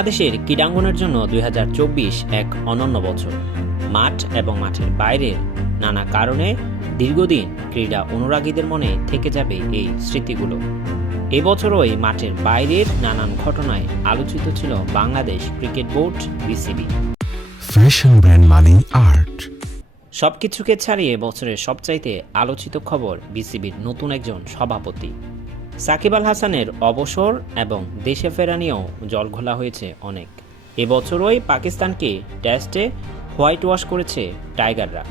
বাংলাদেশের ক্রীড়াঙ্গনের জন্য ২০২৪ এক অনন্য বছর। মাঠ এবং মাঠের বাইরের নানা কারণে দীর্ঘদিন ক্রীড়া অনুরাগীদের মনে থেকে যাবে এই স্মৃতিগুলো। এবছরই মাঠের বাইরের নানান ঘটনায় আলোচিত ছিল Bangladesh cricket board BCB. Fashion brand মানে আর্ট। সবকিছুকে ছাড়িয়ে বছরের সবচাইতে আলোচিত খবর বিসিবির নতুন একজন সভাপতি সাকিব আল হাসানের অবসর এবং দেশে ফেরা নিয়েও জলঘোলা হয়েছে অনেক। এবছরই পাকিস্তানকে টেস্টে হোয়াইট ওয়াশ করেছে টাইগাররা।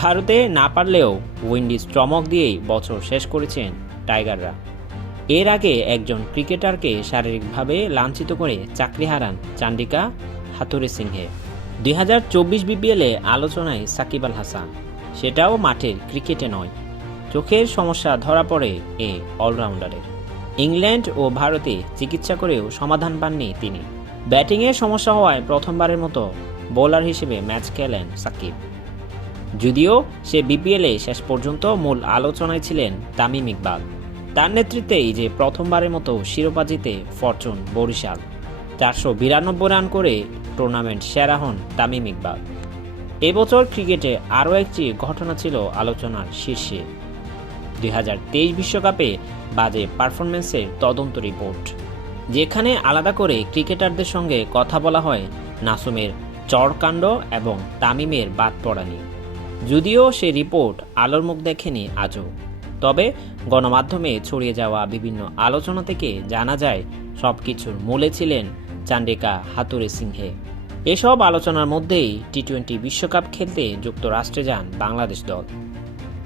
ভারতে না পারলেও উইন্ডিজ চমক দিয়েই বছর শেষ করেছেন টাইগাররা। এর আগে একজন ক্রিকেটারকে শারীরিকভাবে লাঞ্ছিত করে চাকরি হারান চান্ডিকা হাথুরে সিংহে। ২০২৪ বিপিএলে আলোচনায় সাকিব আল হাসান, সেটাও মাঠের ক্রিকেটে নয়। চোখের সমস্যা ধরা পড়ে এই অলরাউন্ডারের। ইংল্যান্ড ও ভারতে চিকিৎসা করেও সমাধান পাননি তিনি। ব্যাটিংয়ে সমস্যা হওয়ায় প্রথমবারের মতো বোলার হিসেবে ম্যাচ খেলেন সাকিব। যদিও সে বিপিএলে শেষ পর্যন্ত মূল আলোচনায় ছিলেন তামিম ইকবাল। তার নেতৃত্বেই যে প্রথমবারের মতো শিরোপা জিতে ফরচুন বরিশাল। ৪৯২ রান করে টুর্নামেন্ট সেরা হন তামিম ইকবাল। এবছর ক্রিকেটে আরও একটি ঘটনা ছিল আলোচনার শীর্ষে। ২০২৩ বিশ্বকাপে বাজে পারফরমেন্সের তদন্ত রিপোর্ট, যেখানে আলাদা করে ক্রিকেটারদের সঙ্গে কথা বলা হয় নাসুমের চড়কাণ্ড এবং তামিমের বাদ পড়া নিয়ে। যদিও সে রিপোর্ট আলোর মুখ দেখেনি আজও, তবে গণমাধ্যমে ছড়িয়ে যাওয়া বিভিন্ন আলোচনা থেকে জানা যায় সবকিছুর মূলে ছিলেন চান্ডিকা হাথুরে সিংহে। এসব আলোচনার মধ্যেই টি-20 বিশ্বকাপ খেলতে যুক্তরাষ্ট্রে যান বাংলাদেশ দল।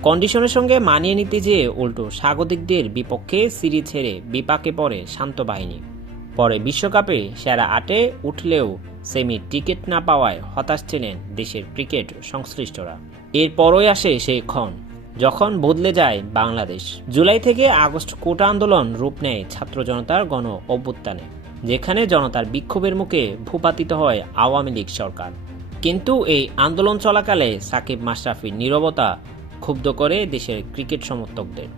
কন্ডিশনের সঙ্গে মানিয়ে নিতে যেয়ে উল্টো স্বাগতিকদের বিপক্ষে সিরিজ হেরে বিপাকে পড়ে শান্ত বাহিনী। পরে বিশ্বকাপে সেরা ৮-এ উঠলেও সেমি টিকিট না পাওয়ায় হতাশ ছিলেন দেশের ক্রিকেট সংশ্লিষ্টরা। এরপরই আসে সেই ক্ষণ যখন বদলে যায় বাংলাদেশ। জুলাই থেকে আগস্ট কোটা আন্দোলন রূপ নেয় ছাত্র জনতার গণ অভ্যুত্থানে, যেখানে জনতার বিক্ষোভের মুখে ভূপাতিত হয় আওয়ামী লীগ সরকার। কিন্তু এই আন্দোলন চলাকালে সাকিব মাশরাফির নীরবতা ক্ষুব্ধ করে দেশের ক্রিকেট সমর্থকদের।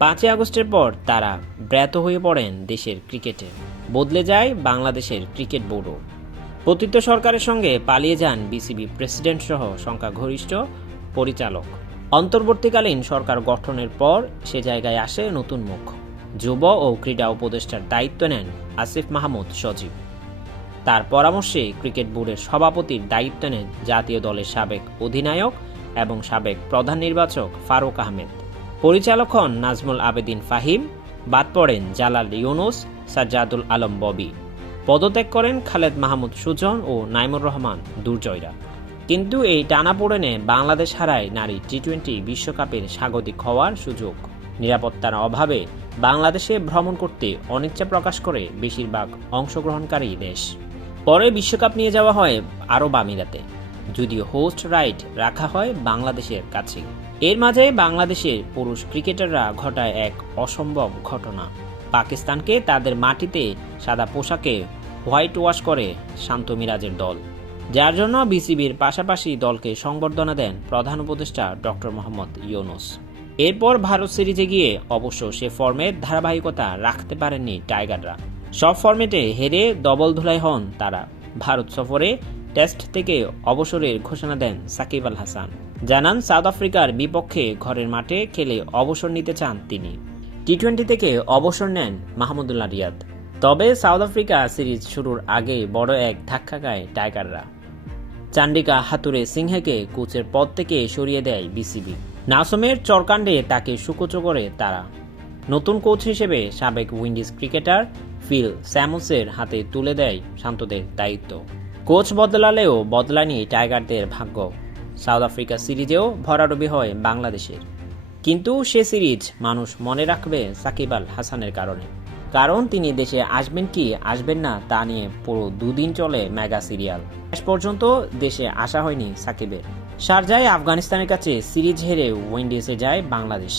৫ই আগস্টের পর তারা ব্র্যাত হয়ে পড়েন দেশের ক্রিকেটে। বদলে যায় বাংলাদেশের ক্রিকেট বোর্ডও। পতিত সরকারের সঙ্গে পালিয়ে যান বিসিবি প্রেসিডেন্ট সহ সংখ্যাগরিষ্ঠ পরিচালক। অন্তর্বর্তীকালীন সরকার গঠনের পর সে জায়গায় আসে নতুন মুখ। যুব ও ক্রীড়া উপদেষ্টার দায়িত্ব নেন আসিফ মাহমুদ সজীব। তার পরামর্শে ক্রিকেট বোর্ডের সভাপতির দায়িত্ব নেন জাতীয় দলের সাবেক অধিনায়ক এবং সাবেক প্রধান নির্বাচক ফারুক আহমেদ। পরিচালক হন নাজমুল আবেদিন ফাহিম। বাদ পড়েন জালাল ইউনুস, সাজ্জাদুল আলম ববি। পদত্যাগ করেন খালেদ মাহমুদ সুজন ও নাইমুর রহমান দুর্জয়রা। কিন্তু এই টানাপোড়েনে বাংলাদেশ হারায় নারী টি-20 বিশ্বকাপের স্বাগতিক হওয়ার সুযোগ। নিরাপত্তার অভাবে বাংলাদেশে ভ্রমণ করতে অনিচ্ছা প্রকাশ করে বেশিরভাগ অংশগ্রহণকারী দেশ। পরে বিশ্বকাপ নিয়ে যাওয়া হয় আরব আমিরাতে, যদিও হোস্ট রাইট রাখা হয় বাংলাদেশের কাছে। এর মাঝে বাংলাদেশের পুরুষ ক্রিকেটাররা ঘটায় এক অসম্ভব ঘটনা। পাকিস্তানকে তাদের মাটিতে সাদা পোশাকে হোয়াইট ওয়াশ করে শান্ত মিরাজের দল, যার জন্য বিসিবির পাশাপাশি দলকে সংবর্ধনা দেন প্রধান উপদেষ্টা ডক্টর মোহাম্মদ ইউনুস। এরপর ভারত সিরিজে গিয়ে অবশ্য সে ফর্মের ধারাবাহিকতা রাখতে পারেননি টাইগাররা। সব ফর্মেটে হেরে দবল ধুলাই হন তারা। ভারত সফরে টেস্ট থেকে অবসরের ঘোষণা দেন সাকিব আল হাসান। জানান সাউথ আফ্রিকার বিপক্ষে ঘরের মাঠে খেলে অবসর নিতে চান তিনি। টি-20 থেকে অবসর নেন মাহমুদুল্লাহ রিয়াদ। তবে সাউথ আফ্রিকা সিরিজ শুরুর আগে বড় এক ধাক্কা খায় টাইগাররা। চান্ডিকা হাথুরে সিংহেকে কোচের পদ থেকে সরিয়ে দেয় বিসিবি। নাসুমের চরকাণ্ডে তাকে সুকোচো করে তারা। নতুন কোচ হিসেবে সাবেক উইন্ডিজ ক্রিকেটার ফিল স্যামুসের হাতে তুলে দেয় শান্তদের দায়িত্ব। কোচ বদলালেও বদলায়নি টাইগারদের ভাগ্য। সাউথ আফ্রিকা সিরিজেও ভরাডুবি হয় বাংলাদেশের, কিন্তু সে সিরিজ মানুষ মনে রাখবে সাকিব আল হাসানের কারণে। কারণ তিনি দেশে আসবেন কি আসবেন না তা নিয়ে পুরো দুদিন চলে মেগা সিরিয়াল। শেষ পর্যন্ত দেশে আসা হয়নি সাকিবের। শারজায় আফগানিস্তানের কাছে সিরিজ হেরে উইন্ডিজে যায় বাংলাদেশ।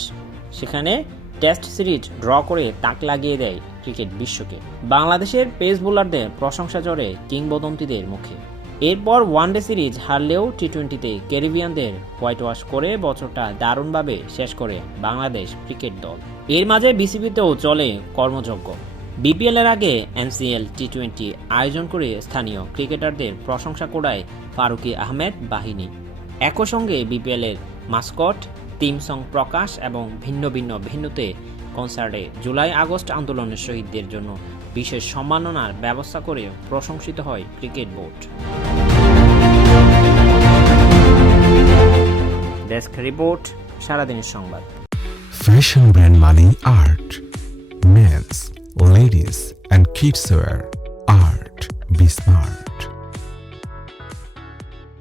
সেখানে টেস্ট সিরিজ ড্র করে তাক লাগিয়ে দেয় ক্রিকেট বিশ্বকে। বাংলাদেশের পেস বোলারদের প্রশংসা জড়ে কিংবদন্তিদের মুখে। এরপর ওয়ানডে সিরিজ হারলেও টি-20তে ক্যারিবিয়ানদের হোয়াইট ওয়াশ করে বছরটা দারুণভাবে শেষ করে বাংলাদেশ ক্রিকেট দল। এর মাঝে বিসিবিতেও চলে কর্মযজ্ঞ। বিপিএল এর আগে এনসিএল টি-20 আয়োজন করে স্থানীয় ক্রিকেটারদের প্রশংসা করায় ফারুকি আহমেদ বাহিনী। একই সঙ্গে বিপিএল এর মাস্কট, থিম সং প্রকাশ এবং ভিন্ন ভিন্ন ভেন্যুতে কনসার্টে জুলাই আগস্ট আন্দোলনের শহীদদের জন্য বিশেষ সম্মাননার ব্যবস্থা করে প্রশংসিত হয় ক্রিকেট বোর্ড। ডেস্ক রিপোর্ট, সারাদিনের সংবাদ। Fashion brand Mali Art. Men's, ladies and kids wear. Art. Be smart.